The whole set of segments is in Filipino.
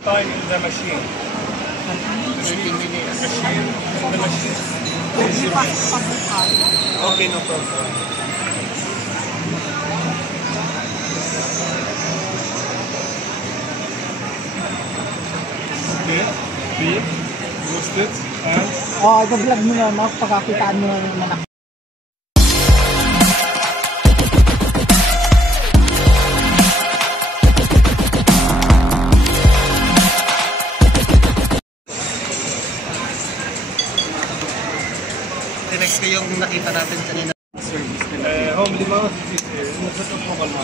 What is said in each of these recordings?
Time in the machine. 15 minutes. Machine in the machine. Okay, no problem. Beef, roasted, and... Oh, i-vlog mo na, pagkakitaan mo na naman. Next ko yung nakita natin kanina. Service nila. Home lima, nasa po ko na.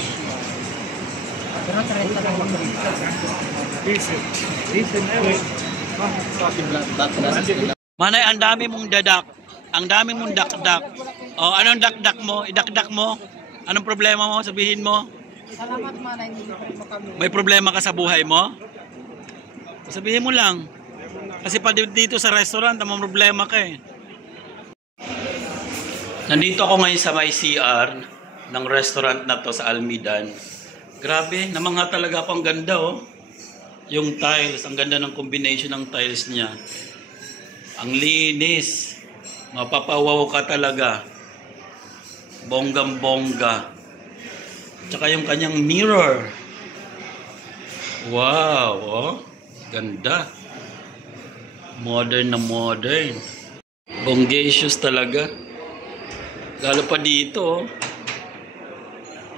Pero 30 lang ang Decent. Decent, Manay, ang dami mong dadak. Ang dami mong dakdak. O, anong dakdak mo? Idakdak mo? Anong problema mo? Sabihin mo. Salamat, Manay. Kami. May problema ka sa buhay mo? Sabihin mo lang. Kasi pa dito sa restaurant, may problema ka eh. Nandito ako ngayon sa may CR ng restaurant na to sa Almidan. Grabe, namangha talaga ako. Ang ganda oh. Yung tiles, ang ganda ng combination ng tiles niya. Ang linis. Mapapawaw ka talaga. Bonggang-bongga. Tsaka yung kanyang mirror. Wow, oh. Ganda. Modern na modern. Bongacious talaga. Lalo pa dito, oh.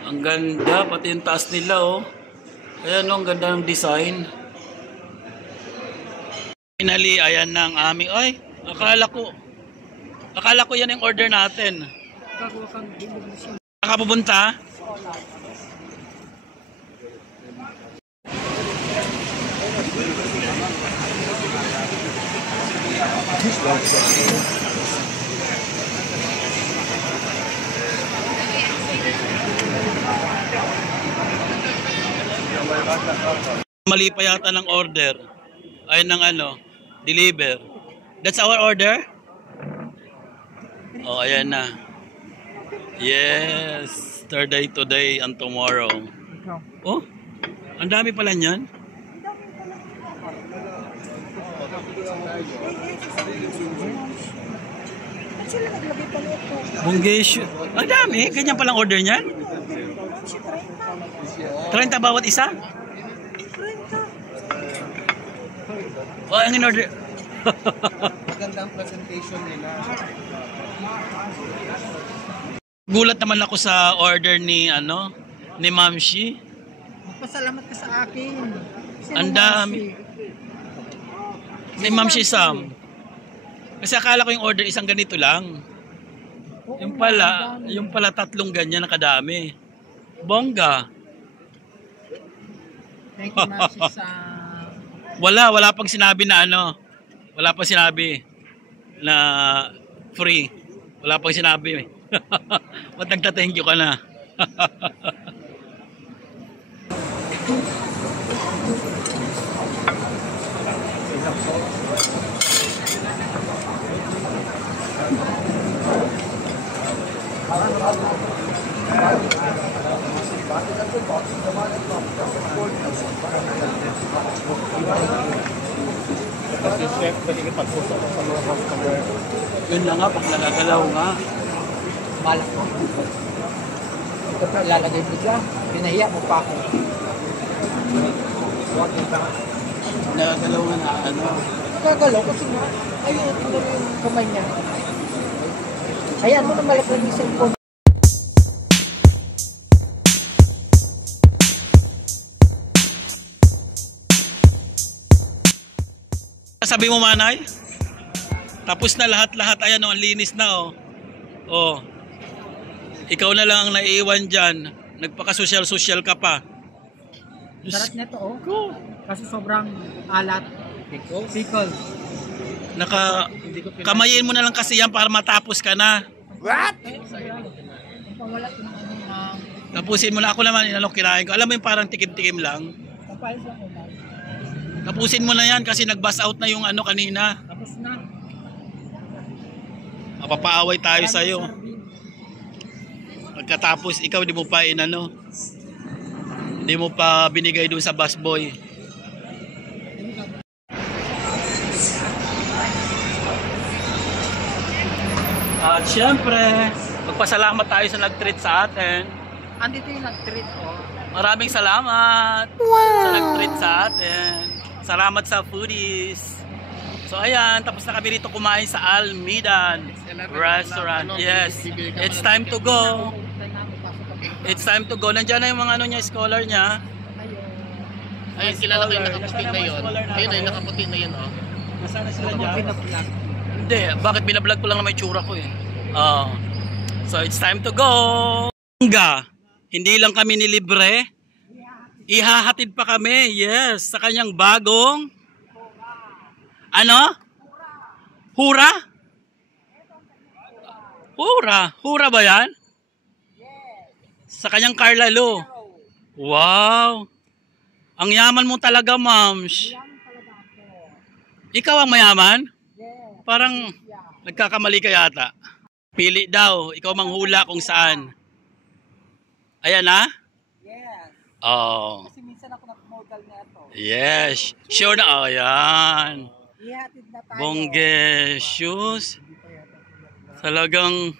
Ang ganda, pati yung taas nila, oh. Ayan, oh, ang ganda ng design. Finally, ayan na ang aming, ay, akala ko yan yung order natin. Saan ka pupunta? Mali pa yata ng order. Ayun ng ano, deliver. That's our order? Oh, ayan na. Yes, third day today and tomorrow. Oh, ang dami pala niyan. Bonggacious. Ang dami, ganyan palang order niyan. 30 bawat isa? Oh, ang in-order. Maganda ang presentation nila. Gulat naman ako sa order ni ano, ni Ma'am Shi. Magpasalamat ka sa akin. Ang dami. Ni Ma'am Shi Sam. Kasi akala ko yung order isang ganito lang. Yung pala tatlong ganyan na kadami. Bongga. Thank you, Ma'am Sam. Wala pang sinabi na ano. Wala pang sinabi na free. Wala pang sinabi. Ba't nagta-thank you ka na? Kasi chef, pwede ka pag-usap sa mga customer. Yun na nga, pag nagagalaw nga. Malak mo. Ilalagay mo dyan. Pinahiya mo pa ako. Nagagalaw nga na ano. Nagagalaw kasi nga. Ayun, ito yung kamay niya. Ayan mo na malapag yung cellphone. Sabi mo, Manay? Tapos na lahat-lahat. Ayan o, ang linis na o. Oh. Ikaw na lang ang naiiwan dyan. Nagpaka-social-social ka pa. Sarap na ito, oh. Kasi sobrang alat. Pickle. Kamayin mo na lang kasi yan para matapos ka na. What? Tapusin mo na. Ako naman, kinain ko. Alam mo yung parang tikim-tikim lang. Tapusin mo na yan kasi nag-bust out na yung ano kanina. Tapos na. Mapapaaway tayo sa'yo. Pagkatapos, ikaw di mo pa inano. Hindi mo pa binigay dun sa busboy. Siyempre, magpasalamat tayo sa nag-treat sa atin. Andito yung nag-treat, oh. Maraming salamat sa nag-treat sa atin. Salamat sa foodies. So ayan, tapos na kami rito kumain sa Almidan Restaurant. Yes, it's time to go. It's time to go. Nandiyan na yung mga ano niya, scholar niya. Ayun, kilala ko yung nakaputi na yun. Ayun, ayun, nakaputi na yun, oh. Nasaan na sila dyan? Hindi, bakit binablog ko lang na may tsura ko eh. So it's time to go. Hindi lang kami nilibre. Ihahatid pa kami, yes, sa kanyang bagong ano? Hura? Hura? Hura ba yan? Sa kanyang Carlalo. Wow. Ang yaman mo talaga, ma'ams. Ikaw ang mayaman? Parang nagkakamali ka yata. Pili daw, ikaw manghula kung saan. Ayan na? Yes. Oh. Kasi minsan ako nag-modal na ito. Yes. Sure na. Oh, yan. Ihatid na tayo. Bonggesyus. Talagang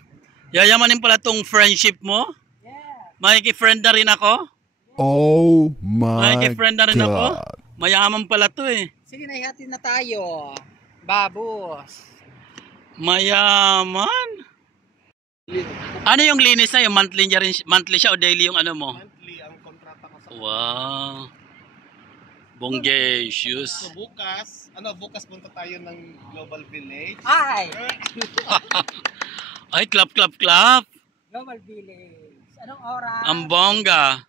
yayamanin pala tong friendship mo. Yes. Makiki-friend na rin ako. Oh my Makiki-friend na rin ako. God. Mayaman pala to eh. Sige na, ihatid na tayo. Babos. Mayaman. Ano yung linis na? Yung monthly niya rin, monthly siya o daily yung ano mo? Monthly ang kontrata ko sa... Wow. Bonggesyus. So bukas punta tayo ng Global Village. Ay! Ay, clap, clap, clap. Global Village. Anong oras? Ang bongga.